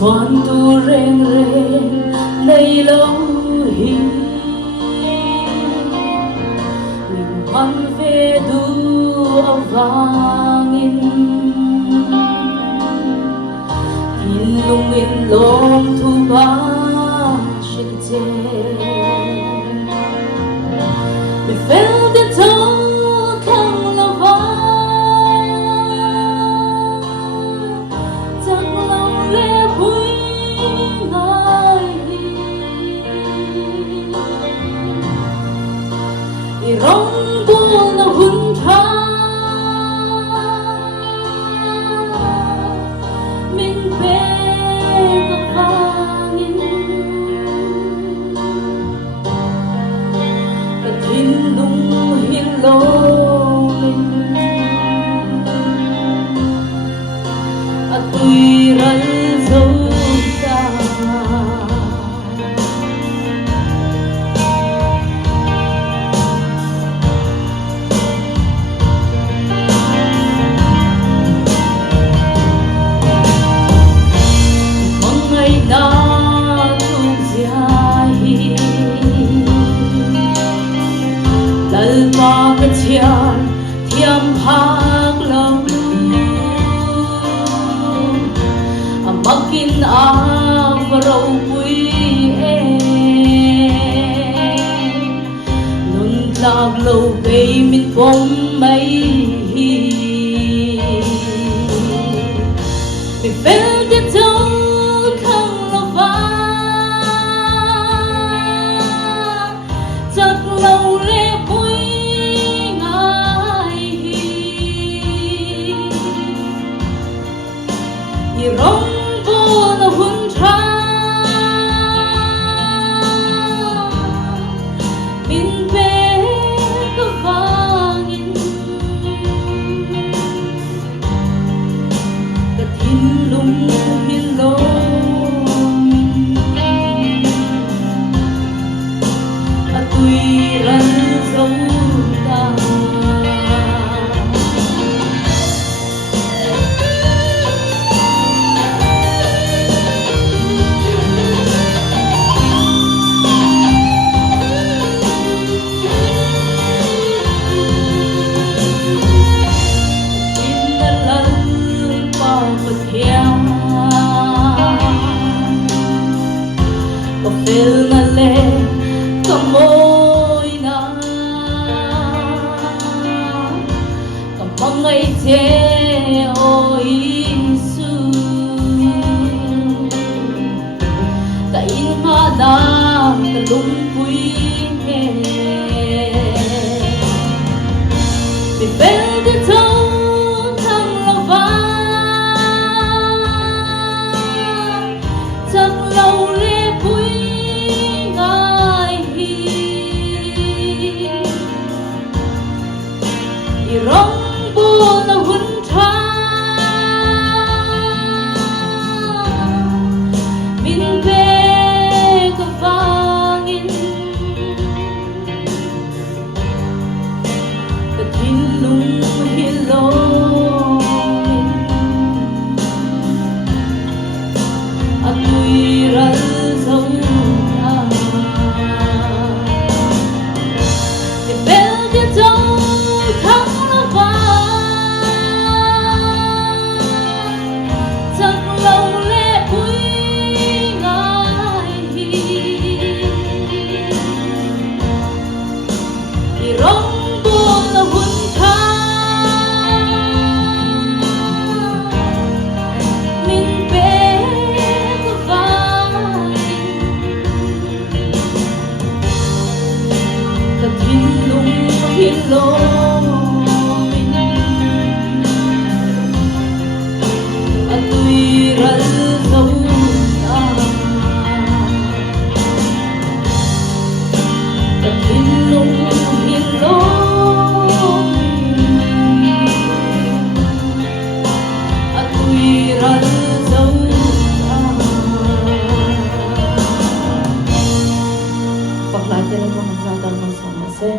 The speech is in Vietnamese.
xoan tu reng reng lấy lâu hi mình hoan về du vangin in lung in lom thu ba shik je we felt the tone come love chắc lòng lệ vui ngài i rong buồn na hun tha mình về hin lung hin lo mình tùy rắn dấu ta mong ngày nào cũng dài lal pa ka chian thiam phak lam amakin a varau pui e nun lag lo be min pom mai mi fel de tong khang lo va chắc lâu lệ i rong buồn na hun tha min về ka vangin ka thin lung hin lo tùy rắn dấu ta fel na le kamoy na kamangay te o Isu kain nga na kalungpuy he mi fel de tong thang lava chắc lâu i rong buồn na hun tha min về ka vangin ka thin lung hi lo tùy rắn dấu ta mi fel de tong khang rong buồn na hun tha min về ka vangin ka thin lung hin lo tùy rắn dấu ta ka thin lung hin lo tùy rắn dấu ta pakla tene ko magsatanong sa mase